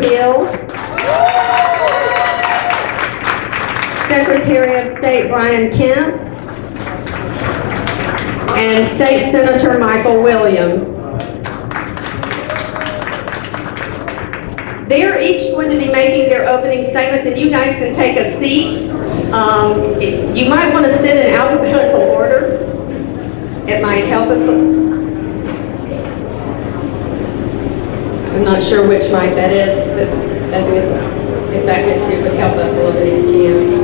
Hill, Secretary of State Brian Kemp, and State Senator Michael Williams. They're each going to be making their opening statements, and you guys can take a seat. You might want to sit in alphabetical order. It might help us. I'm not sure which mic that is, but if it would help us a little bit if you can.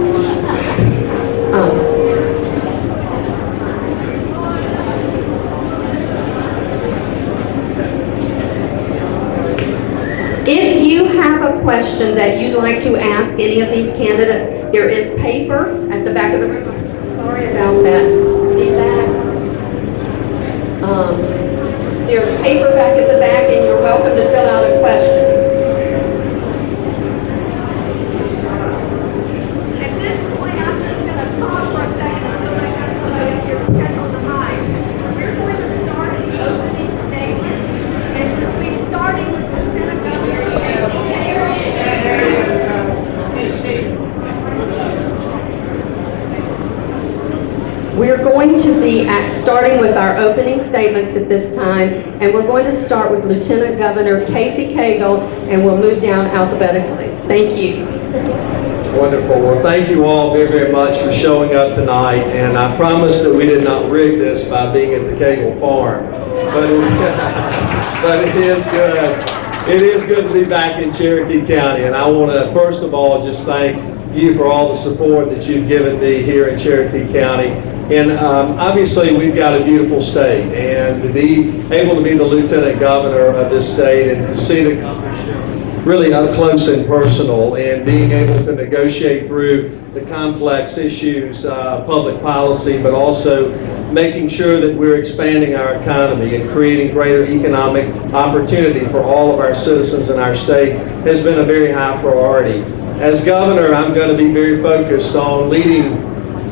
If you have a question that you'd like to ask any of these candidates, there is paper at the back of the room. Sorry about that. Need that? There's paper back at the back, and you're welcome to fill out a question. At this point, I'm just going to talk for a second until I have somebody up here to check on the mic. We're going to start the opening statement, and we'll be starting with Lieutenant Governor We're going to be starting with our opening statements at this time, and we're going to start with Lieutenant Governor Casey Cagle, and we'll move down alphabetically. Thank you. Wonderful. Well, thank you all very, very much for showing up tonight, and I promise that we did not rig this by being at the Cagle farm, but it is good. It is good to be back in Cherokee County, and I want to first of all just thank you for all the support that you've given me here in Cherokee County. And obviously we've got a beautiful state, and to be able to be the lieutenant governor of this state and to see the governorship really up close and personal, and being able to negotiate through the complex issues of public policy, but also making sure that we're expanding our economy and creating greater economic opportunity for all of our citizens in our state has been a very high priority. As governor, I'm going to be very focused on leading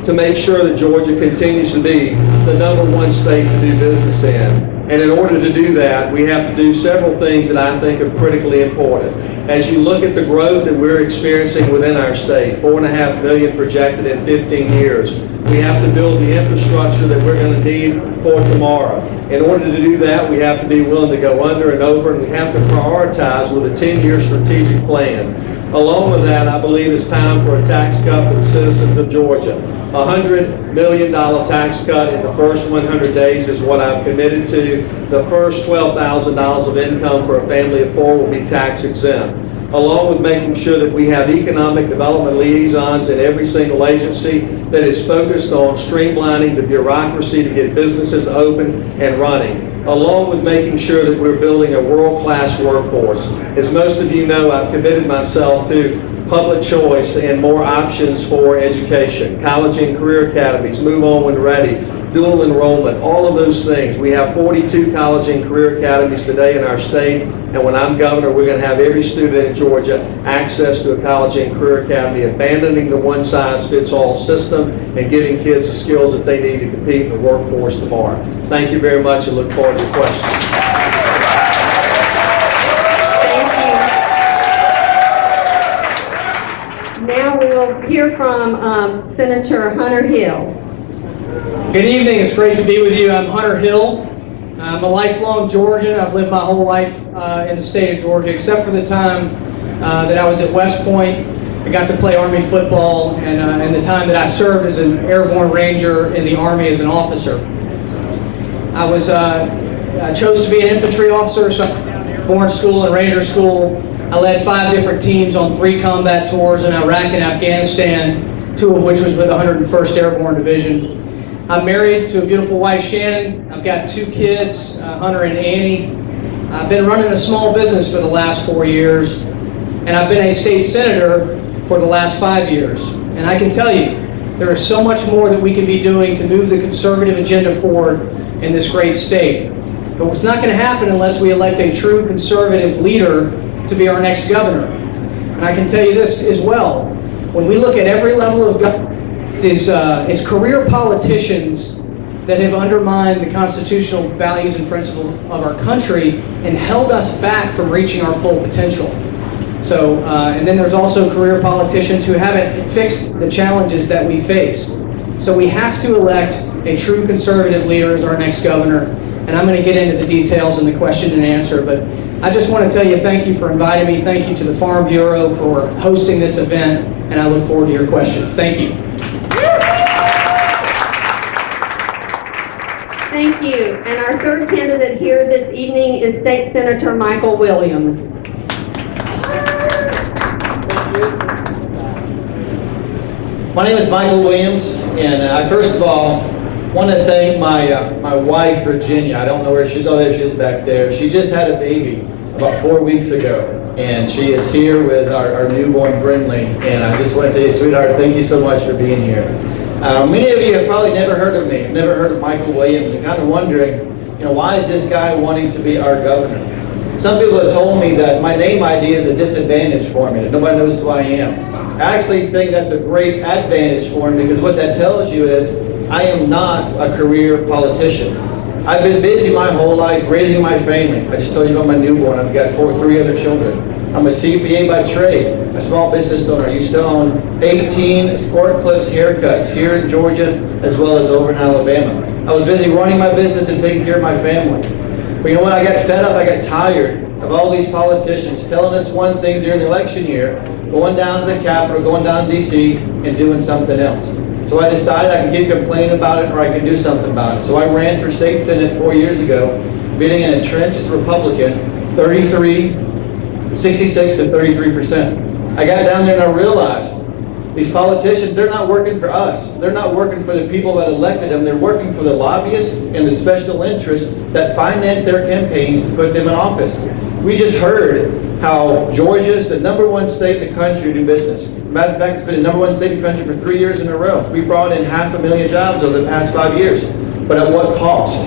to make sure that Georgia continues to be the #1 state to do business in. And in order to do that, we have to do several things that I think are critically important. As you look at the growth that we're experiencing within our state, 4.5 million projected in 15 years, we have to build the infrastructure that we're going to need for tomorrow. In order to do that, we have to be willing to go under and over, and we have to prioritize with a 10-year strategic plan. Along with that, I believe it's time for a tax cut for the citizens of Georgia. $100 million tax cut in the first 100 days is what I've committed to. The first $12,000 of income for a family of 4 will be tax exempt, along with making sure that we have economic development liaisons in every single agency that is focused on streamlining the bureaucracy to get businesses open and running, along with making sure that we're building a world-class workforce. As most of you know, I've committed myself to public choice and more options for education, college and career academies, move on when ready, dual enrollment, all of those things. We have 42 college and career academies today in our state, and when I'm governor, we're going to have every student in Georgia access to a college and career academy, abandoning the one-size-fits-all system and giving kids the skills that they need to compete in the workforce tomorrow. Thank you very much, and look forward to your questions. Now we will hear from Senator Hunter Hill. Good evening. It's great to be with you. I'm Hunter Hill. I'm a lifelong Georgian. I've lived my whole life in the state of Georgia, except for the time that I was at West Point. I got to play Army football, and the time that I served as an airborne ranger in the Army as an officer. I was chose to be an infantry officer, so I went down to airborne school and ranger school. I led 5 different teams on 3 combat tours in Iraq and Afghanistan, 2 of which was with the 101st Airborne Division. I'm married to a beautiful wife, Shannon. I've got 2 kids, Hunter and Annie. I've been running a small business for the last 4 years, and I've been a state senator for the last 5 years. And I can tell you, there is so much more that we can be doing to move the conservative agenda forward in this great state. But it's not going to happen unless we elect a true conservative leader to be our next governor. And I can tell you this as well. When we look at every level of government, it's career politicians that have undermined the constitutional values and principles of our country and held us back from reaching our full potential. So, and then there's also career politicians who haven't fixed the challenges that we face. So we have to elect a true conservative leader as our next governor. And I'm going to get into the details in the question and answer, but I just want to tell you thank you for inviting me. Thank you to the Farm Bureau for hosting this event, and I look forward to your questions. Thank you. Thank you. And our third candidate here this evening is State Senator Michael Williams. My name is Michael Williams, and I first of all want to thank my wife, Virginia. I don't know where she's. Oh, there she is back there. She just had a baby about 4 weeks ago, and she is here with our newborn Brindley. And I just want to tell you, sweetheart, thank you so much for being here. Many of you have probably never heard of me, never heard of Michael Williams, and kind of wondering, why is this guy wanting to be our governor? Some people have told me that my name ID is a disadvantage for me, that nobody knows who I am. I actually think that's a great advantage for me, because what that tells you is I am not a career politician. I've been busy my whole life raising my family. I just told you about my newborn. I've got three other children. I'm a CPA by trade, a small business owner. I used to own 18 Sport Clips haircuts here in Georgia as well as over in Alabama. I was busy running my business and taking care of my family. But you know what? I got fed up, I got tired of all these politicians telling us one thing during the election year, going down to the Capitol, going down to DC, and doing something else. So I decided I can keep complaining about it or I can do something about it. So I ran for state senate 4 years ago, beating an entrenched Republican, 66 to 33%. I got down there and I realized these politicians, they're not working for us. They're not working for the people that elected them. They're working for the lobbyists and the special interests that finance their campaigns to put them in office. We just heard how Georgia is the #1 state in the country to do business. Matter of fact, it's been the #1 state in the country for 3 years in a row. We brought in 500,000 jobs over the past 5 years. But at what cost?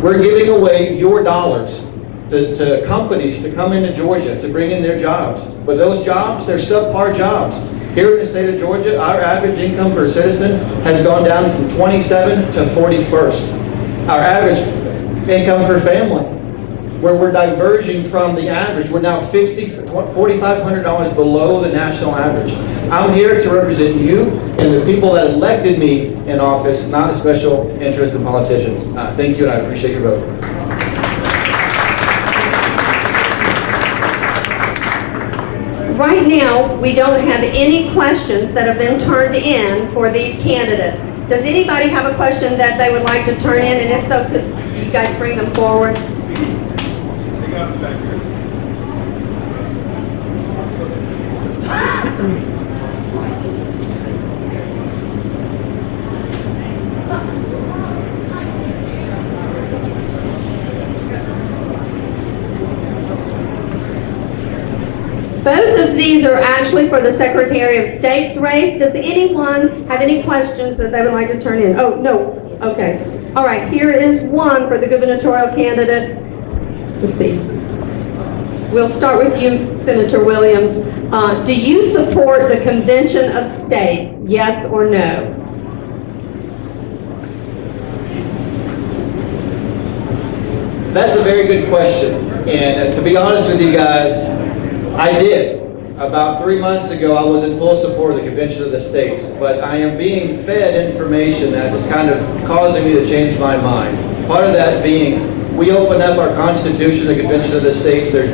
We're giving away your dollars to companies to come into Georgia to bring in their jobs. But those jobs, they're subpar jobs. Here in the state of Georgia, our average income per citizen has gone down from 27 to 41st. Our average income per family, where we're diverging from the average, we're now $4,500 below the national average. I'm here to represent you and the people that elected me in office, not a special interest in politicians. Thank you, and I appreciate your vote. Right now, we don't have any questions that have been turned in for these candidates. Does anybody have a question that they would like to turn in? And if so, could you guys bring them forward? Both of these are actually for the Secretary of State's race. Does anyone have any questions that they would like to turn in? Oh, no. Okay. All right. Here is one for the gubernatorial candidates. Let's see. We'll start with you, Senator Williams. Do you support the Convention of States? Yes or no? That's a very good question. And to be honest with you guys, I did. About 3 months ago, I was in full support of the Convention of the States, but I am being fed information that is kind of causing me to change my mind. Part of that being, we open up our Constitution, the Convention of the States, there's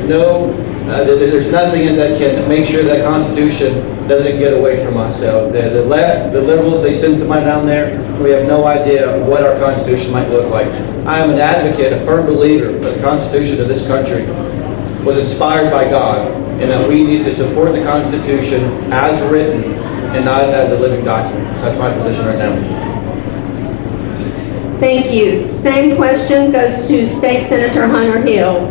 nothing in that can make sure that Constitution doesn't get away from us. So the left, the liberals, they send somebody down there, we have no idea what our Constitution might look like. I am an advocate, a firm believer that the Constitution of this country was inspired by God, and that we need to support the Constitution as written and not as a living document. So that's my position right now. Thank you. Same question goes to State Senator Hunter Hill.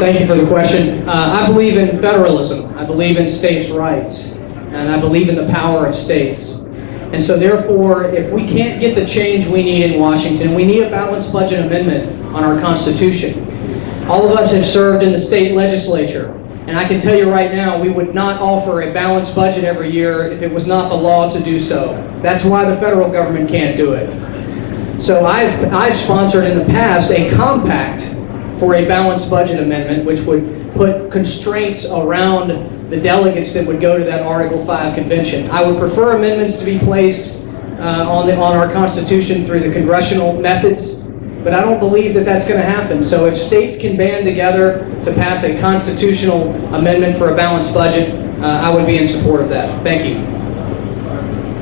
Thank you for the question. I believe in federalism. I believe in states' rights. And I believe in the power of states. And so therefore, if we can't get the change we need in Washington, we need a balanced budget amendment on our Constitution. All of us have served in the state legislature. And I can tell you right now, we would not offer a balanced budget every year if it was not the law to do so. That's why the federal government can't do it. So I've sponsored in the past a compact for a balanced budget amendment, which would put constraints around the delegates that would go to that Article 5 convention. I would prefer amendments to be placed on our Constitution through the congressional methods, but I don't believe that that's going to happen. So if states can band together to pass a constitutional amendment for a balanced budget, I would be in support of that. Thank you.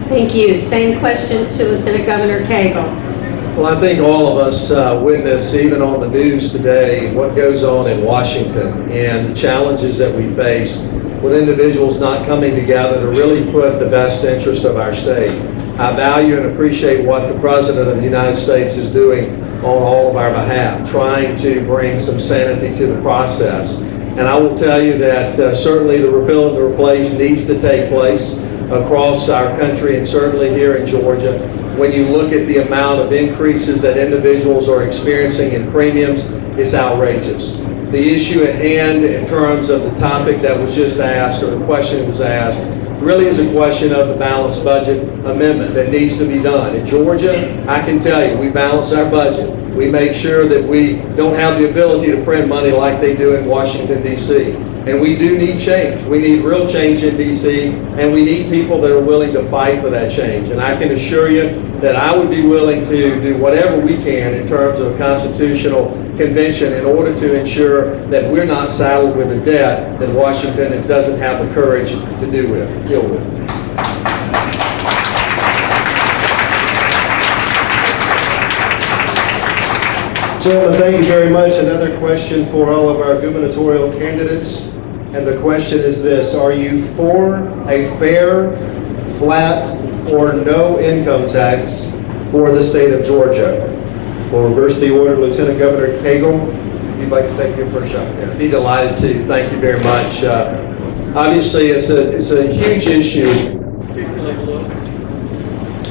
Thank you. Same question to Lieutenant Governor Cagle. Well, I think all of us witness, even on the news today, what goes on in Washington and the challenges that we face with individuals not coming together to really put the best interest of our state. I value and appreciate what the President of the United States is doing on all of our behalf, trying to bring some sanity to the process. And I will tell you that certainly the repeal and the replace needs to take place across our country and certainly here in Georgia. When you look at the amount of increases that individuals are experiencing in premiums, it's outrageous. The issue at hand in terms of the topic that was just asked, or the question that was asked, really is a question of the balanced budget amendment that needs to be done. In Georgia, I can tell you, we balance our budget. We make sure that we don't have the ability to print money like they do in Washington, D.C. And we do need change. We need real change in D.C., and we need people that are willing to fight for that change. And I can assure you that I would be willing to do whatever we can in terms of a constitutional convention in order to ensure that we're not saddled with a debt that Washington doesn't have the courage to deal with. Gentlemen, thank you very much. Another question for all of our gubernatorial candidates. And the question is this: are you for a fair, flat, or no income tax for the state of Georgia? We'll reverse the order. Lieutenant Governor Cagle, if you'd like to take your first shot there. Be delighted to. Thank you very much. Obviously, it's a huge issue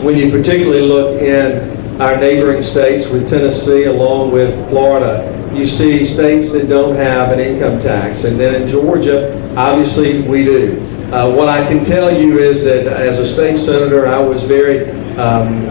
when you particularly look in our neighboring states with Tennessee along with Florida. You see states that don't have an income tax, and then in Georgia, obviously we do. What I can tell you is that as a state senator, I was very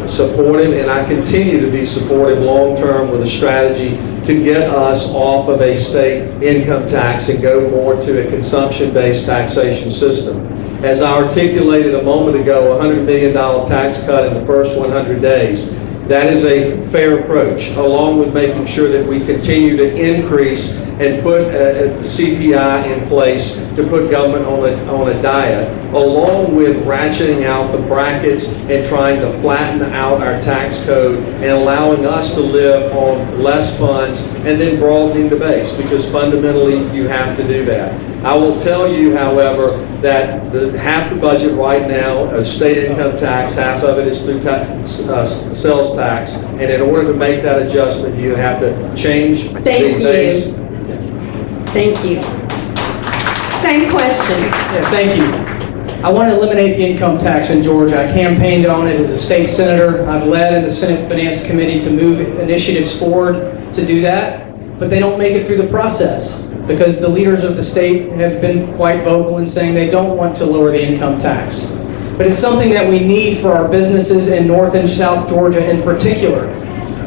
supportive, and I continue to be supportive long-term with a strategy to get us off of a state income tax and go more to a consumption-based taxation system. As I articulated a moment ago, a $100 million tax cut in the first 100 days. That is a fair approach, along with making sure that we continue to increase and put the CPI in place to put government on a diet, along with ratcheting out the brackets and trying to flatten out our tax code and allowing us to live on less funds, and then broadening the base, because fundamentally you have to do that. I will tell you, however, that half the budget right now is state income tax, half of it is through sales tax, and in order to make that adjustment, you have to change the base. Thank you. Same question. Yeah, thank you. I want to eliminate the income tax in Georgia. I campaigned on it as a state senator. I've led in the Senate Finance Committee to move initiatives forward to do that, but they don't make it through the process because the leaders of the state have been quite vocal in saying they don't want to lower the income tax. But it's something that we need for our businesses in North and South Georgia in particular.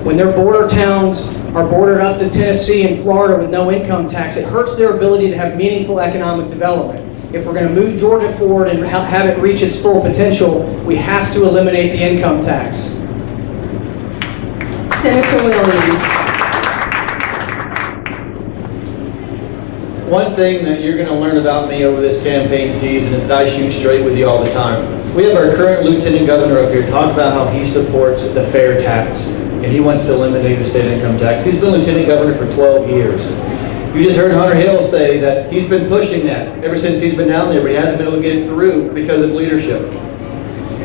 When their border towns are bordered up to Tennessee and Florida with no income tax, it hurts their ability to have meaningful economic development. If we're going to move Georgia forward and have it reach its full potential, we have to eliminate the income tax. Senator Williams. One thing that you're going to learn about me over this campaign season is that I shoot straight with you all the time. We have our current lieutenant governor up here talk about how he supports the fair tax, and he wants to eliminate the state income tax. He's been lieutenant governor for 12 years. You just heard Hunter Hill say that he's been pushing that ever since he's been down there, but he hasn't been able to get it through because of leadership.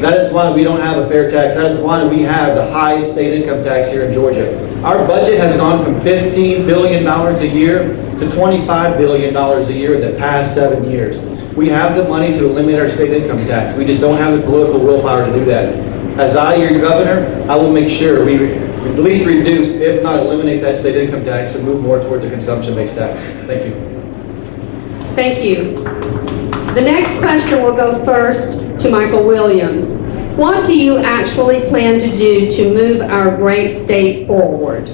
That is why we don't have a fair tax. That is why we have the highest state income tax here in Georgia. Our budget has gone from $15 billion a year to $25 billion a year in the past 7 years. We have the money to eliminate our state income tax. We just don't have the political willpower to do that. As your governor, I will make sure we at least reduce, if not eliminate, that state income tax and move more toward the consumption-based tax. Thank you. Thank you. The next question will go first to Michael Williams. What do you actually plan to do to move our great state forward?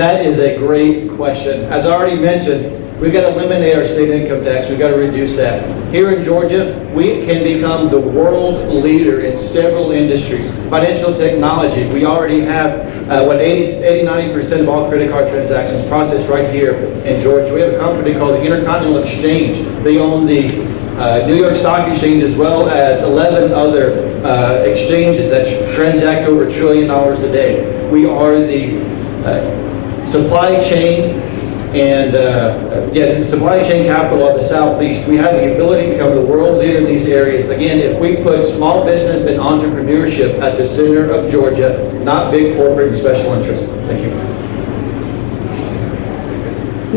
That is a great question. As I already mentioned, we've got to eliminate our state income tax. We've got to reduce that. Here in Georgia, we can become the world leader in several industries. Financial technology, we already have 80-90% of all credit card transactions processed right here in Georgia. We have a company called the Intercontinental Exchange. They own the New York Stock Exchange as well as 11 other exchanges that transact over $1 trillion a day. We are the supply chain and supply chain capital of the Southeast. We have the ability to become the world leader in these areas. Again, if we put small business and entrepreneurship at the center of Georgia, not big corporate and special interests. Thank you.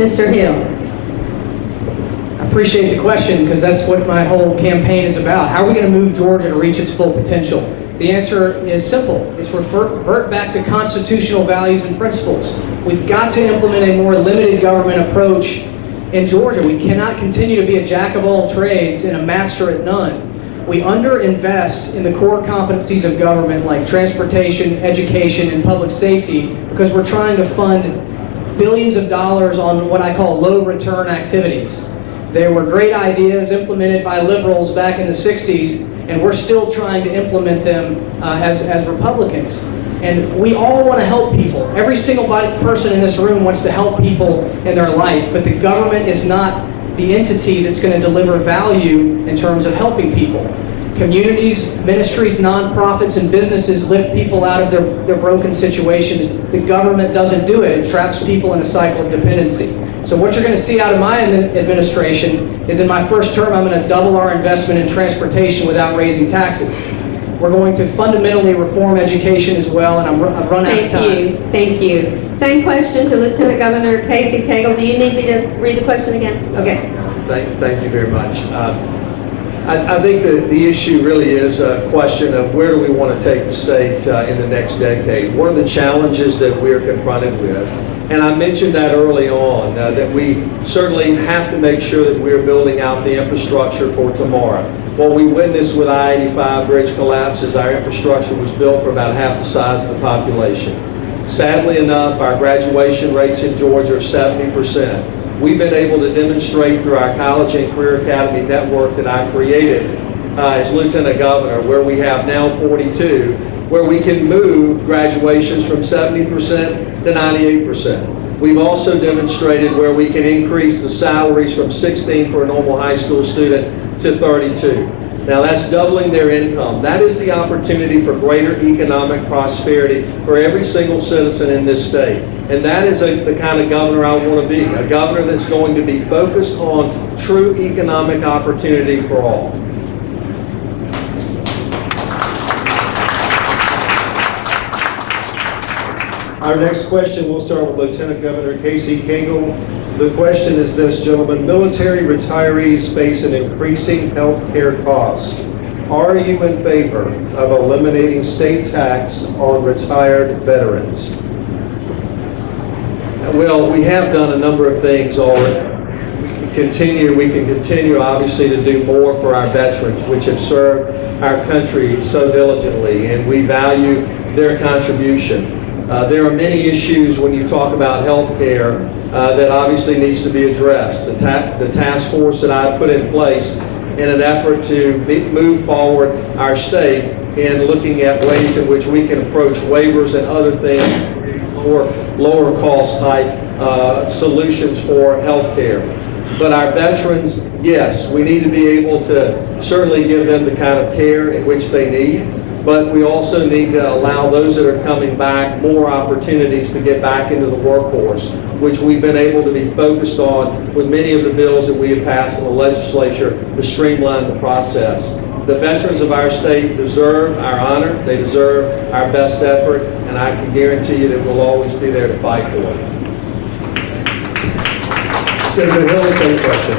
Mr. Hill. I appreciate the question because that's what my whole campaign is about. How are we going to move Georgia to reach its full potential? The answer is simple. It's revert back to constitutional values and principles. We've got to implement a more limited government approach in Georgia. We cannot continue to be a jack of all trades and a master at none. We underinvest in the core competencies of government like transportation, education, and public safety because we're trying to fund billions of dollars on what I call low return activities. They were great ideas implemented by liberals back in the 60s, and we're still trying to implement them as Republicans. And we all want to help people. Every single person in this room wants to help people in their life, but the government is not the entity that's going to deliver value in terms of helping people. Communities, ministries, nonprofits, and businesses lift people out of their broken situations. The government doesn't do it. It traps people in a cycle of dependency. So what you're going to see out of my administration is in my first term, I'm going to double our investment in transportation without raising taxes. We're going to fundamentally reform education as well, and I've run out of time. Thank you. Same question to Lieutenant Governor Casey Cagle. Do you need me to read the question again? Okay. Thank you very much. I think the issue really is a question of where do we want to take the state in the next decade. One of the challenges that we're confronted with, and I mentioned that early on, that we certainly have to make sure that we're building out the infrastructure for tomorrow. What we witnessed with I-85 bridge collapse is our infrastructure was built for about half the size of the population. Sadly enough, our graduation rates in Georgia are 70%. We've been able to demonstrate through our college and career academy network that I created as Lieutenant Governor, where we have now 42, where we can move graduations from 70% to 98%. We've also demonstrated where we can increase the salaries from 16 for a normal high school student to 32. Now that's doubling their income. That is the opportunity for greater economic prosperity for every single citizen in this state. And that is the kind of governor I want to be, a governor that's going to be focused on true economic opportunity for all. Our next question, we'll start with Lieutenant Governor Casey Cagle. The question is this, gentlemen. Military retirees face an increasing health care cost. Are you in favor of eliminating state tax on retired veterans? Well, we have done a number of things already. We can continue obviously to do more for our veterans, which have served our country so diligently, and we value their contribution. There are many issues when you talk about health care that obviously needs to be addressed. The task force that I put in place in an effort to move forward our state in looking at ways in which we can approach waivers and other things, lower cost type solutions for health care. But our veterans, yes, we need to be able to certainly give them the kind of care in which they need. But we also need to allow those that are coming back more opportunities to get back into the workforce, which we've been able to be focused on with many of the bills that we have passed in the legislature to streamline the process. The veterans of our state deserve our honor, they deserve our best effort, and I can guarantee you that we'll always be there to fight for them. Senator Hill, same question.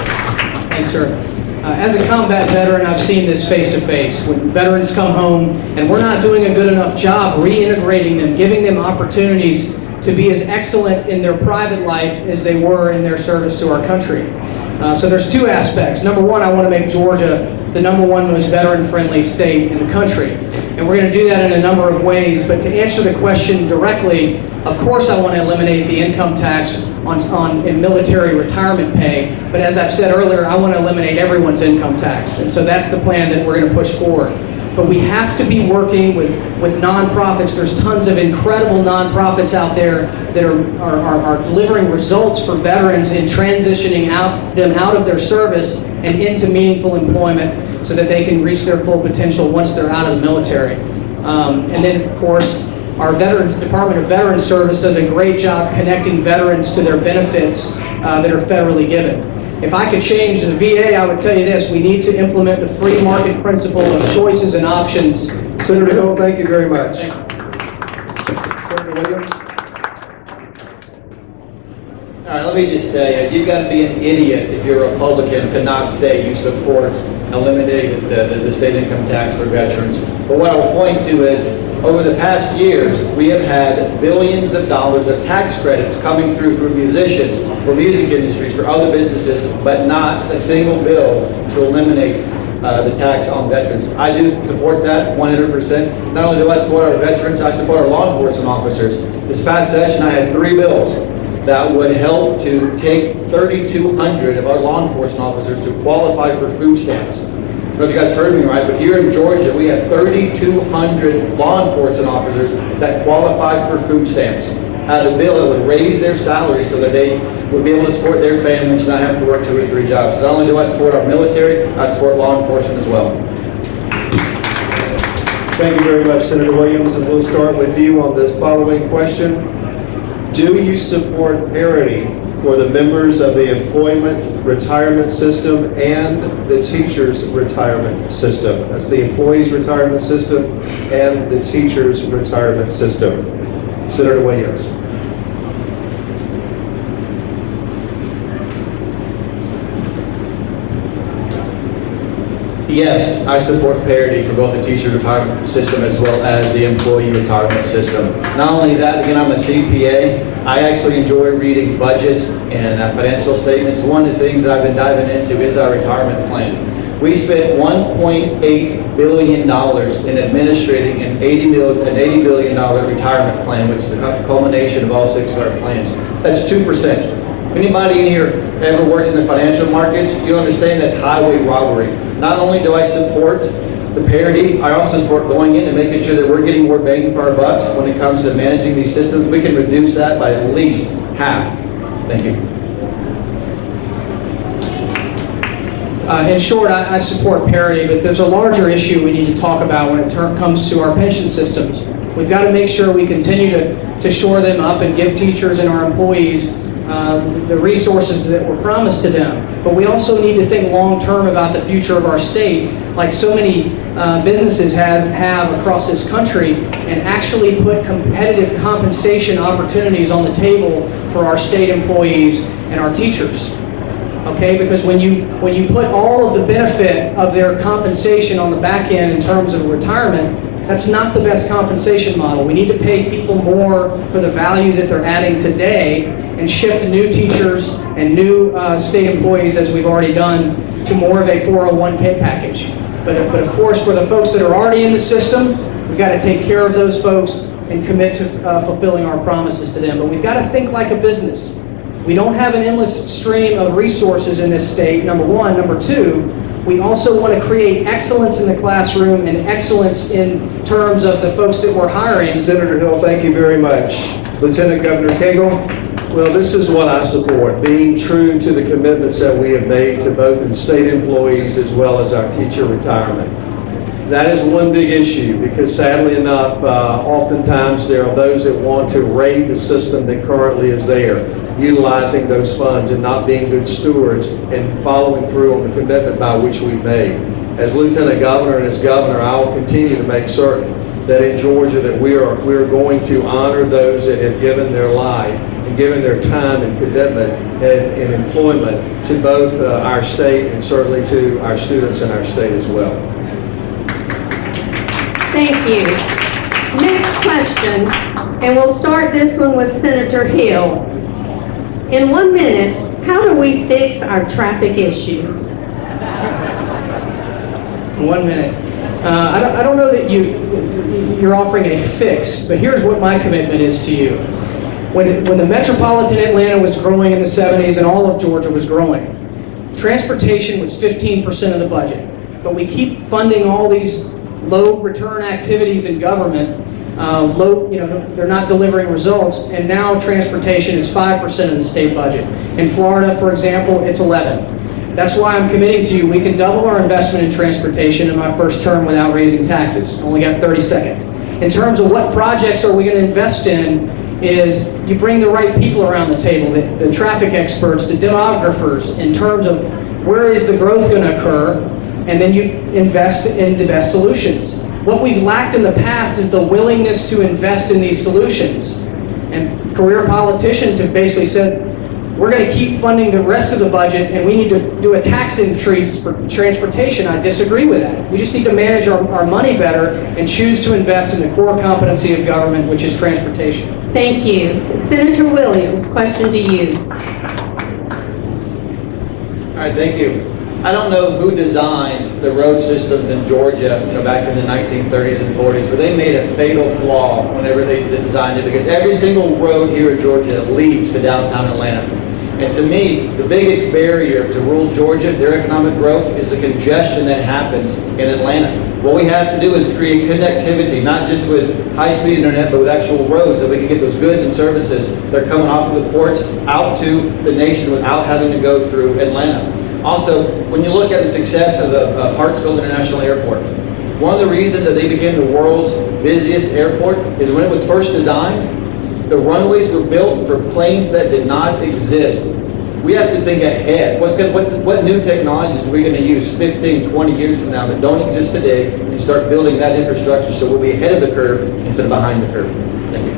Thanks, sir. As a combat veteran, I've seen this face to face. When veterans come home and we're not doing a good enough job reintegrating them, giving them opportunities to be as excellent in their private life as they were in their service to our country. So there's two aspects. Number one, I want to make Georgia the #1 most veteran-friendly state in the country. And we're going to do that in a number of ways, but to answer the question directly, of course I want to eliminate the income tax in military retirement pay, but as I've said earlier, I want to eliminate everyone's income tax, and so that's the plan that we're going to push forward. But we have to be working with nonprofits. There's tons of incredible nonprofits out there that are delivering results for veterans in transitioning them out of their service and into meaningful employment so that they can reach their full potential once they're out of the military. And then, of course, our Department of Veterans Service does a great job connecting veterans to their benefits that are federally given. If I could change the VA, I would tell you this: we need to implement the free market principle of choices and options. Senator Hill, thank you very much. Senator Williams? All right, let me just tell you, you've got to be an idiot if you're a Republican to not say you support eliminating the state income tax for veterans. But what I'll point to is, over the past years, we have had billions of dollars of tax credits coming through for musicians, for music industries, for other businesses, but not a single bill to eliminate the tax on veterans. I do support that 100%. Not only do I support our veterans, I support our law enforcement officers. This past session, I had 3 bills that would help to take 3,200 of our law enforcement officers to qualify for food stamps. I don't know if you guys heard me right, but here in Georgia, we have 3,200 law enforcement officers that qualify for food stamps. I had a bill that would raise their salary so that they would be able to support their families and not have to work 2 or 3 jobs. So not only do I support our military, I support law enforcement as well. Thank you very much, Senator Williams, and we'll start with you on this following question. Do you support parity for the members of the employment retirement system and the teachers' retirement system? That's the employees' retirement system and the teachers' retirement system. Senator Williams. Yes, I support parity for both the teacher retirement system as well as the employee retirement system. Not only that, again, I'm a CPA. I actually enjoy reading budgets and financial statements. One of the things that I've been diving into is our retirement plan. We spent $1.8 billion in administrating an $80 billion retirement plan, which is a culmination of all 6 of our plans. That's 2%. Anybody in here ever works in the financial markets, you understand that's highway robbery. Not only do I support the parity, I also support going in and making sure that we're getting more bang for our bucks when it comes to managing these systems. We can reduce that by at least half. Thank you. In short, I support parity, but there's a larger issue we need to talk about when it comes to our pension systems. We've got to make sure we continue to shore them up and give teachers and our employees the resources that were promised to them. But we also need to think long-term about the future of our state, like so many businesses have across this country, and actually put competitive compensation opportunities on the table for our state employees and our teachers. Okay, because when you put all of the benefit of their compensation on the back end in terms of retirement, that's not the best compensation model. We need to pay people more for the value that they're adding today and shift new teachers and new state employees, as we've already done, to more of a 401k package. But of course, for the folks that are already in the system, we've got to take care of those folks and commit to fulfilling our promises to them. But we've got to think like a business. We don't have an endless stream of resources in this state, number one. Number two, we also want to create excellence in the classroom and excellence in terms of the folks that we're hiring. Senator Hill, thank you very much. Lieutenant Governor Cagle. Well, this is what I support, being true to the commitments that we have made to both the state employees as well as our teacher retirement. That is one big issue, because sadly enough, oftentimes there are those that want to raid the system that currently is there, utilizing those funds and not being good stewards and following through on the commitment by which we've made. As Lieutenant Governor and as Governor, I will continue to make certain that in Georgia that we are going to honor those that have given their life and given their time and commitment and employment to both our state and certainly to our students in our state as well. Thank you. Next question, and we'll start this one with Senator Hill. In 1 minute, how do we fix our traffic issues? 1 minute. I don't know that you're offering a fix, but here's what my commitment is to you. When the metropolitan Atlanta was growing in the 70s and all of Georgia was growing, transportation was 15% of the budget. But we keep funding all these low return activities in government, they're not delivering results, and now transportation is 5% of the state budget. In Florida, for example, it's 11. That's why I'm committing to you, we can double our investment in transportation in my first term without raising taxes. Only got 30 seconds. In terms of what projects are we going to invest in, is you bring the right people around the table, the traffic experts, the demographers, in terms of where is the growth going to occur, and then you invest in the best solutions. What we've lacked in the past is the willingness to invest in these solutions. And career politicians have basically said, we're going to keep funding the rest of the budget and we need to do a tax increase for transportation. I disagree with that. We just need to manage our money better and choose to invest in the core competency of government, which is transportation. Thank you. Senator Williams, question to you. All right, thank you. I don't know who designed the road systems in Georgia, back in the 1930s and 40s, but they made a fatal flaw whenever they designed it, because every single road here in Georgia leads to downtown Atlanta. And to me, the biggest barrier to rural Georgia, their economic growth, is the congestion that happens in Atlanta. What we have to do is create connectivity, not just with high-speed internet, but with actual roads, so we can get those goods and services that are coming off of the ports out to the nation without having to go through Atlanta. Also, when you look at the success of the Hartsfield International Airport, one of the reasons that they became the world's busiest airport is when it was first designed, the runways were built for planes that did not exist. We have to think ahead. What new technologies are we going to use 15, 20 years from now that don't exist today, and start building that infrastructure so we'll be ahead of the curve instead of behind the curve. Thank you.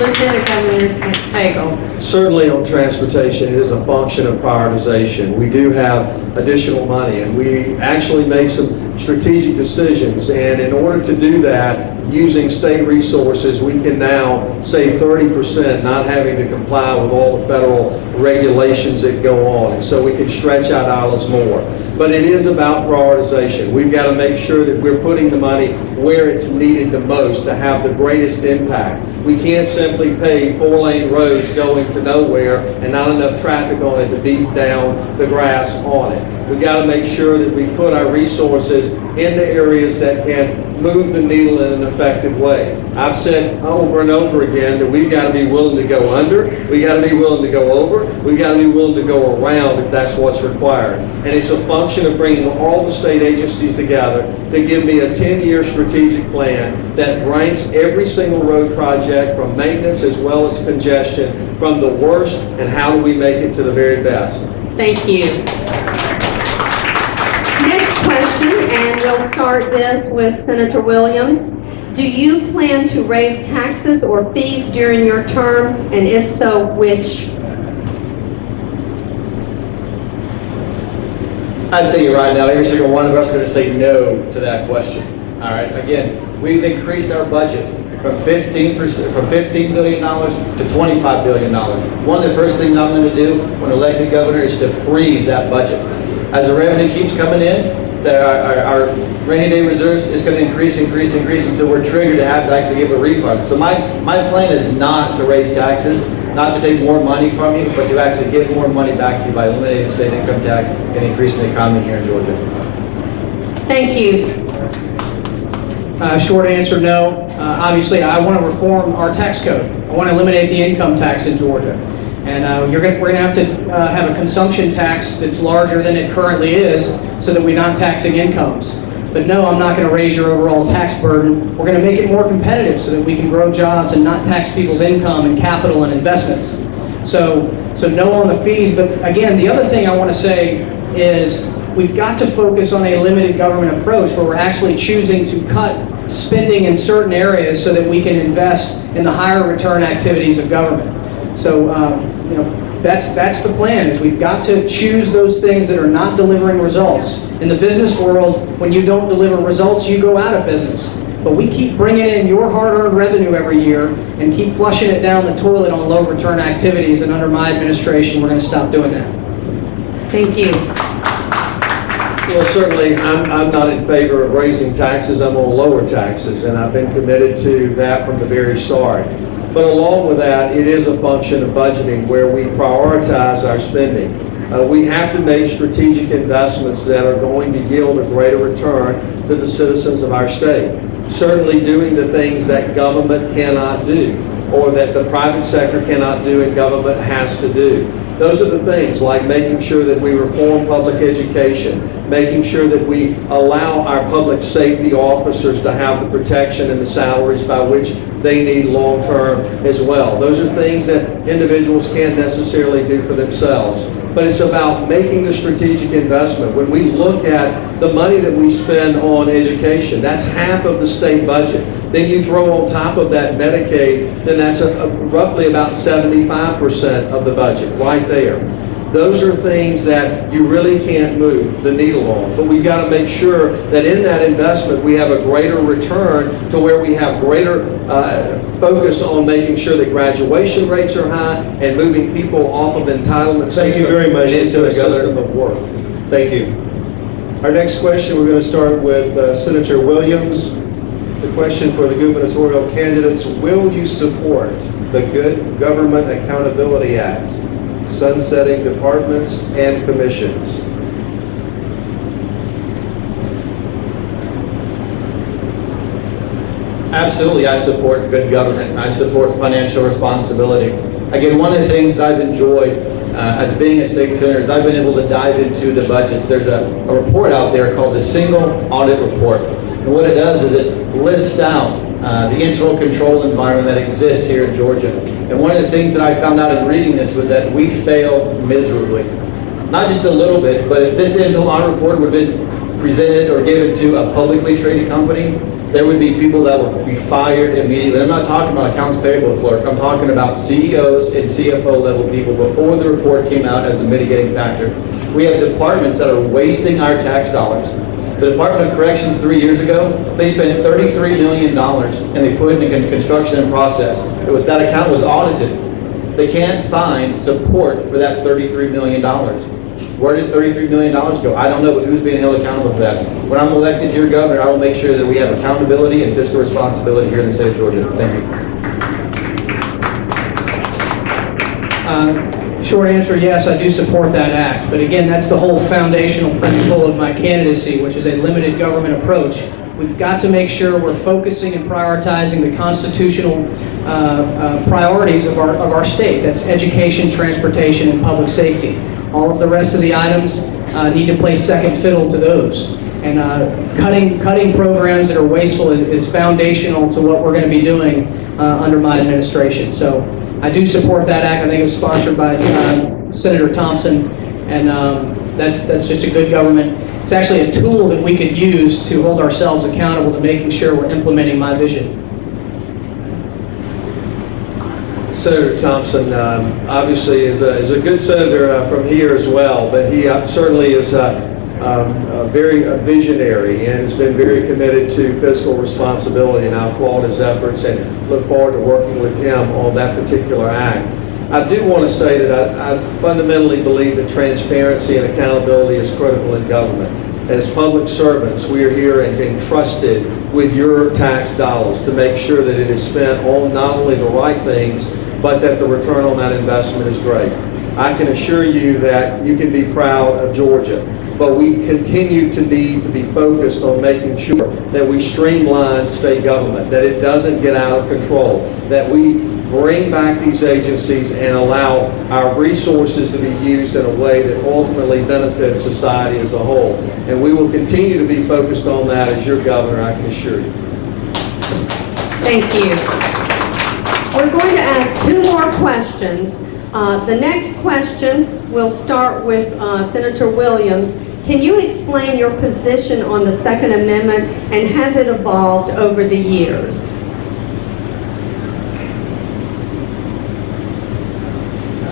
Lieutenant Governor Cagle. Certainly on transportation, it is a function of prioritization. We do have additional money, and we actually made some strategic decisions, and in order to do that, using state resources, we can now save 30%, not having to comply with all the federal regulations that go on, and so we can stretch out dollars more. But it is about prioritization. We've got to make sure that we're putting the money where it's needed the most to have the greatest impact. We can't simply pave 4-lane roads going to nowhere and not enough traffic on it to beat down the grass on it. We've got to make sure that we put our resources in the areas that can move the needle in an effective way. I've said over and over again that we've got to be willing to go under, we've got to be willing to go over, we've got to be willing to go around if that's what's required. And it's a function of bringing all the state agencies together to give me a 10-year strategic plan that ranks every single road project, from maintenance as well as congestion, from the worst and how do we make it to the very best. Thank you. Next question, and we'll start this with Senator Williams. Do you plan to raise taxes or fees during your term, and if so, which? I'd tell you right now, every single one of us is going to say no to that question. All right, again, we've increased our budget from $15 billion to $25 billion. One of the first things I'm going to do when elected governor is to freeze that budget. As the revenue keeps coming in, our rainy day reserves is going to increase until we're triggered to have to actually give a refund. So my plan is not to raise taxes, not to take more money from you, but to actually give more money back to you by eliminating state income tax and increasing the economy here in Georgia. Thank you. Short answer, no. Obviously, I want to reform our tax code. I want to eliminate the income tax in Georgia. And we're going to have a consumption tax that's larger than it currently is so that we're not taxing incomes. But no, I'm not going to raise your overall tax burden. We're going to make it more competitive so that we can grow jobs and not tax people's income and capital and investments. So no on the fees. But again, the other thing I want to say is we've got to focus on a limited government approach where we're actually choosing to cut spending in certain areas so that we can invest in the higher return activities of government. So, that's the plan, is we've got to choose those things that are not delivering results. In the business world, when you don't deliver results, you go out of business. But we keep bringing in your hard-earned revenue every year and keep flushing it down the toilet on low return activities, and under my administration, we're going to stop doing that. Thank you. Well, certainly, I'm not in favor of raising taxes. I'm on lower taxes, and I've been committed to that from the very start. But along with that, it is a function of budgeting where we prioritize our spending. We have to make strategic investments that are going to yield a greater return to the citizens of our state. Certainly doing the things that government cannot do, or that the private sector cannot do and government has to do. Those are the things like making sure that we reform public education, making sure that we allow our public safety officers to have the protection and the salaries by which they need long-term as well. Those are things that individuals can't necessarily do for themselves. But it's about making the strategic investment. When we look at the money that we spend on education, that's half of the state budget. Then you throw on top of that Medicaid, then that's roughly about 75% of the budget, right there. Those are things that you really can't move the needle on. But we've got to make sure that in that investment we have a greater return to where we have greater focus on making sure that graduation rates are high and moving people off of entitlement Thank you very much, into a Lieutenant Governor. system of work. Thank you. Our next question, we're going to start with Senator Williams. The question for the gubernatorial candidates: will you support the Good Government Accountability Act, sunsetting departments and commissions? Absolutely, I support good government. I support financial responsibility. Again, one of the things that I've enjoyed as being a state senator is I've been able to dive into the budgets. There's a report out there called the Single Audit Report. And what it does is it lists out the internal control environment that exists here in Georgia. And one of the things that I found out in reading this was that we fail miserably. Not just a little bit, but if this internal audit report would have been presented or given to a publicly traded company, there would be people that would be fired immediately. I'm not talking about accounts payable clerk. I'm talking about CEOs and CFO level people before the report came out as a mitigating factor. We have departments that are wasting our tax dollars. The Department of Corrections 3 years ago, they spent $33 million and they put it in construction and process. That account was audited. They can't find support for that $33 million. Where did $33 million go? I don't know, but who's being held accountable for that? When I'm elected your governor, I will make sure that we have accountability and fiscal responsibility here in the state of Georgia. Thank you. Short answer, yes, I do support that act. But again, that's the whole foundational principle of my candidacy, which is a limited government approach. We've got to make sure we're focusing and prioritizing the constitutional priorities of our state. That's education, transportation, and public safety. All of the rest of the items need to play second fiddle to those. And cutting programs that are wasteful is foundational to what we're going to be doing under my administration. So I do support that act. I think it was sponsored by Senator Thompson, and that's just a good government. It's actually a tool that we could use to hold ourselves accountable to making sure we're implementing my vision. Senator Thompson obviously is a good senator from here as well, but he certainly is very visionary and has been very committed to fiscal responsibility, and I applaud his efforts and look forward to working with him on that particular act. I do want to say that I fundamentally believe that transparency and accountability is critical in government. As public servants, we are here and being trusted with your tax dollars to make sure that it is spent on not only the right things, but that the return on that investment is great. I can assure you that you can be proud of Georgia, but we continue to need to be focused on making sure that we streamline state government, that it doesn't get out of control, that we bring back these agencies and allow our resources to be used in a way that ultimately benefits society as a whole. And we will continue to be focused on that as your governor, I can assure you. Thank you. We're going to ask 2 more questions. The next question will start with Senator Williams. Can you explain your position on the Second Amendment, and has it evolved over the years?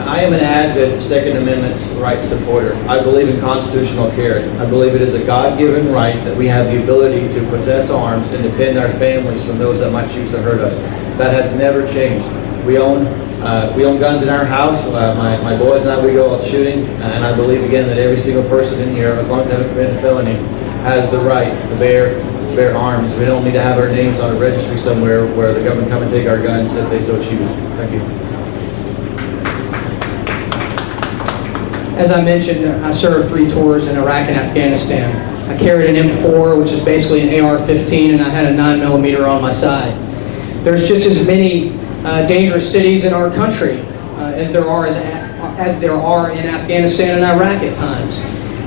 I am an avid Second Amendment's right supporter. I believe in constitutional carry. I believe it is a God-given right that we have the ability to possess arms and defend our families from those that might choose to hurt us. That has never changed. We own We own guns in our house. My boys and I, we go out shooting, and I believe again that every single person in here, as long as they haven't committed a felony, has the right to bear arms. We don't need to have our names on a registry somewhere where the government come and take our guns if they so choose. Thank you. As I mentioned, I served 3 tours in Iraq and Afghanistan. I carried an M4, which is basically an AR-15, and I had a 9mm on my side. There's just as many dangerous cities in our country as there are in Afghanistan and Iraq at times.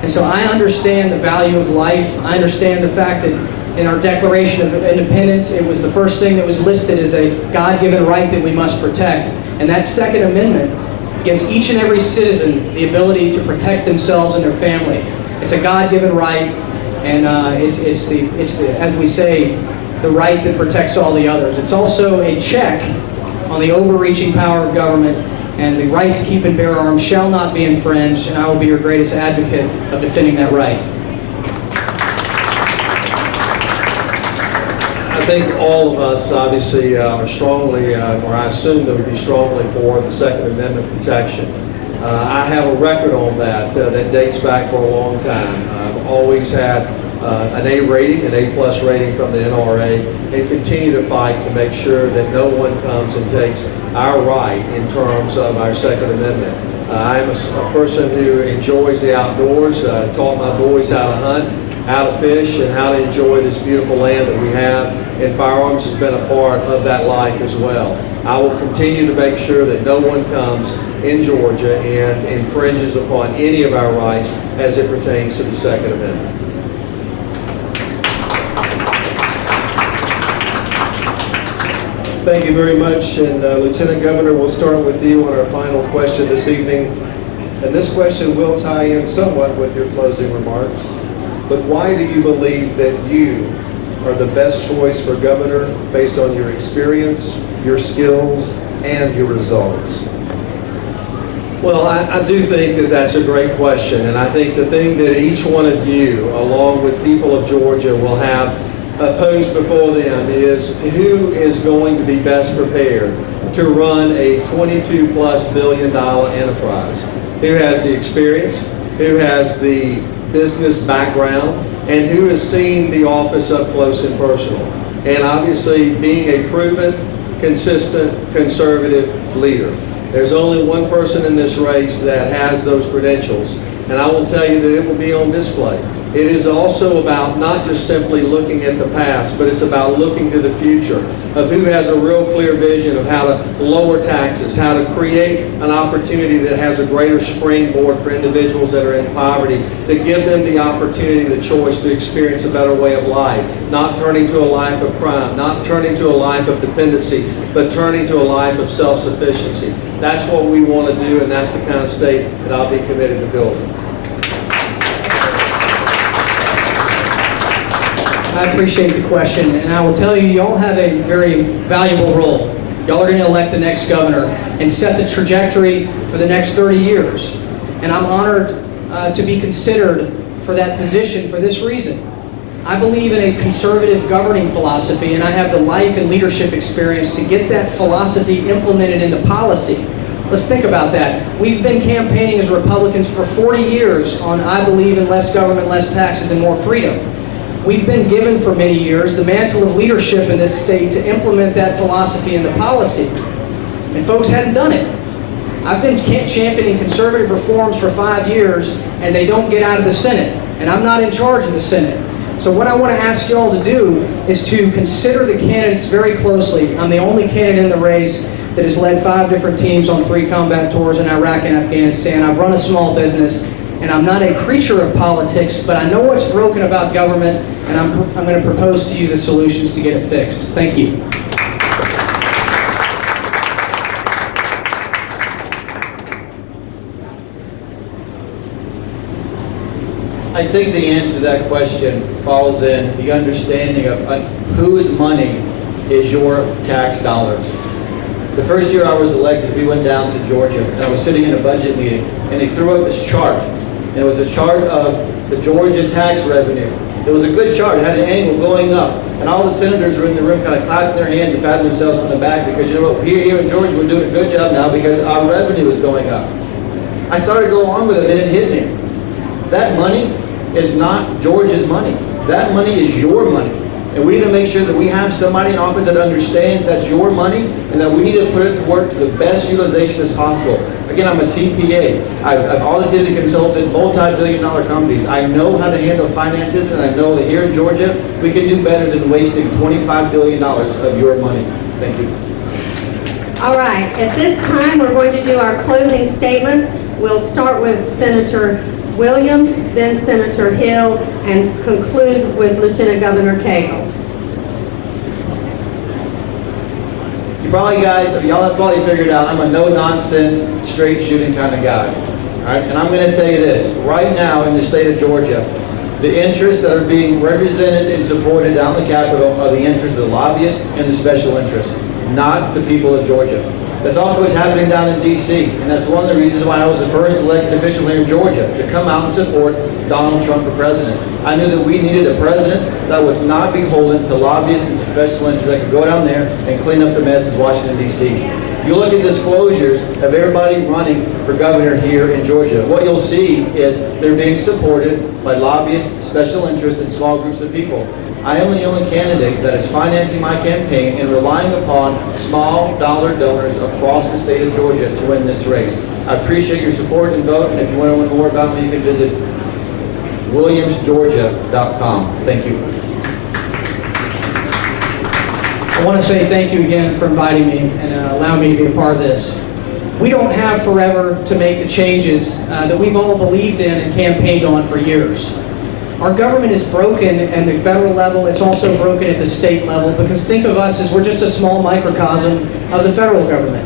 And so I understand the value of life. I understand the fact that in our Declaration of Independence, it was the first thing that was listed as a God-given right that we must protect. And that Second Amendment gives each and every citizen the ability to protect themselves and their family. It's a God-given right, and it's the, as we say, the right that protects all the others. It's also a check on the overreaching power of government, and the right to keep and bear arms shall not be infringed, and I will be your greatest advocate of defending that right. I think all of us obviously are strongly, or I assume that would be strongly for the Second Amendment protection. I have a record on that that dates back for a long time. I've always had an A rating, an A+ rating from the NRA, and continue to fight to make sure that no one comes and takes our right in terms of our Second Amendment. I am a person who enjoys the outdoors, taught my boys how to hunt, how to fish, and how to enjoy this beautiful land that we have, and firearms has been a part of that life as well. I will continue to make sure that no one comes in Georgia and infringes upon any of our rights as it pertains to the Second Amendment. Thank you very much, and Lieutenant Governor, we'll start with you on our final question this evening. And this question will tie in somewhat with your closing remarks. But why do you believe that you are the best choice for governor based on your experience, your skills, and your results? Well, I do think that that's a great question, and I think the thing that each one of you, along with people of Georgia, will have posed before them is who is going to be best prepared to run a $22+ billion enterprise, who has the experience, who has the business background, and who has seen the office up close and personal. And obviously being a proven, consistent, conservative leader. There's only one person in this race that has those credentials, and I will tell you that it will be on display. It is also about not just simply looking at the past, but it's about looking to the future of who has a real clear vision of how to lower taxes, how to create an opportunity that has a greater springboard for individuals that are in poverty, to give them the opportunity, the choice to experience a better way of life, not turning to a life of crime, not turning to a life of dependency, but turning to a life of self-sufficiency. That's what we want to do, and that's the kind of state that I'll be committed to building. I appreciate the question, and I will tell you, y'all have a very valuable role. Y'all are going to elect the next governor and set the trajectory for the next 30 years. And I'm honored to be considered for that position for this reason. I believe in a conservative governing philosophy, and I have the life and leadership experience to get that philosophy implemented into policy. Let's think about that. We've been campaigning as Republicans for 40 years on I believe in less government, less taxes, and more freedom. We've been given for many years the mantle of leadership in this state to implement that philosophy into policy. And folks hadn't done it. I've been championing conservative reforms for 5 years, and they don't get out of the Senate. And I'm not in charge of the Senate. So what I want to ask you all to do is to consider the candidates very closely. I'm the only candidate in the race that has led 5 different teams on 3 combat tours in Iraq and Afghanistan. I've run a small business. And I'm not a creature of politics, but I know what's broken about government, and I'm going to propose to you the solutions to get it fixed. Thank you. I think the answer to that question falls in the understanding of whose money is your tax dollars. The first year I was elected, we went down to Georgia, and I was sitting in a budget meeting, and they threw up this chart. And it was a chart of the Georgia tax revenue. It was a good chart. It had an angle going up. And all the senators were in the room kind of clapping their hands and patting themselves on the back because, you know what, here in Georgia, we're doing a good job now because our revenue is going up. I started to go along with it, then it hit me. That money is not Georgia's money. That money is your money. And we need to make sure that we have somebody in office that understands that's your money and that we need to put it to work to the best utilization as possible. Again, I'm a CPA. I've audited and consulted multi-billion-dollar companies. I know how to handle finances, and I know that here in Georgia, we can do better than wasting $25 billion of your money. Thank you. All right, at this time, we're going to do our closing statements. We'll start with Senator Williams, then Senator Hill, and conclude with Lieutenant Governor Cagle. Y'all have probably figured out I'm a no-nonsense, straight-shooting kind of guy. All right? And I'm going to tell you this. Right now in the state of Georgia, the interests that are being represented and supported down the Capitol are the interests of the lobbyists and the special interests, not the people of Georgia. That's also what's happening down in D.C., and that's one of the reasons why I was the first elected official here in Georgia to come out and support Donald Trump for president. I knew that we needed a president that was not beholden to lobbyists and to special interests that could go down there and clean up the mess in Washington, D.C. You look at disclosures of everybody running for governor here in Georgia. What you'll see is they're being supported by lobbyists, special interests, and small groups of people. I am the only candidate that is financing my campaign and relying upon small dollar donors across the state of Georgia to win this race. I appreciate your support and vote, and if you want to learn more about me, you can visit williamsgeorgia.com. Thank you. I want to say thank you again for inviting me and allowing me to be a part of this. We don't have forever to make the changes that we've all believed in and campaigned on for years. Our government is broken at the federal level, it's also broken at the state level, because think of us as we're just a small microcosm of the federal government.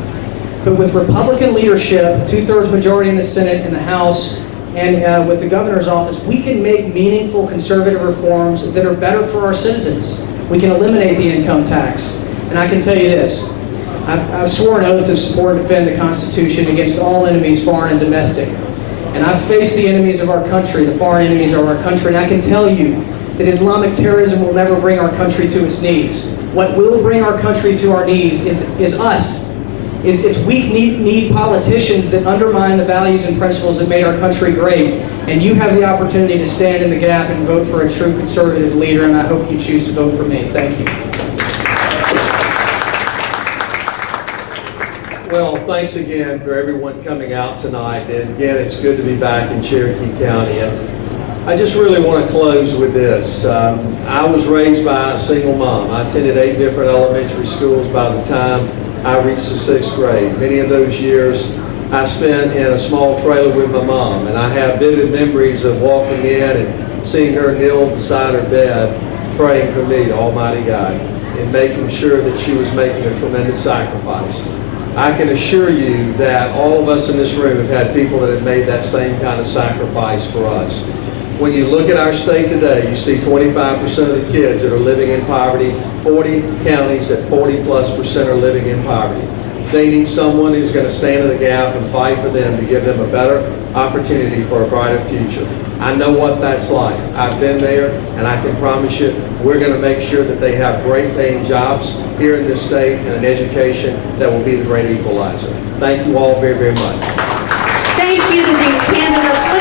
But with Republican leadership, two-thirds majority in the Senate and the House, and with the governor's office, we can make meaningful conservative reforms that are better for our citizens. We can eliminate the income tax. And I can tell you this, I've sworn oaths to support and defend the Constitution against all enemies, foreign and domestic. And I've faced the enemies of our country, the foreign enemies of our country, and I can tell you that Islamic terrorism will never bring our country to its knees. What will bring our country to our knees is us. It's weak-kneed politicians that undermine the values and principles that made our country great. And you have the opportunity to stand in the gap and vote for a true conservative leader, and I hope you choose to vote for me. Thank you. Well, thanks again for everyone coming out tonight. And again, it's good to be back in Cherokee County. And I just really want to close with this. I was raised by a single mom. I attended 8 different elementary schools by the time I reached the 6th grade. Many of those years I spent in a small trailer with my mom, and I have vivid memories of walking in and seeing her kneel beside her bed, praying for me, Almighty God, and making sure that she was making a tremendous sacrifice. I can assure you that all of us in this room have had people that have made that same kind of sacrifice for us. When you look at our state today, you see 25% of the kids that are living in poverty, 40 counties that 40+% are living in poverty. They need someone who's going to stand in the gap and fight for them to give them a better opportunity for a brighter future. I know what that's like. I've been there, and I can promise you we're going to make sure that they have great paying jobs here in this state and an education that will be the great equalizer. Thank you all very, very much. Thank you to these candidates.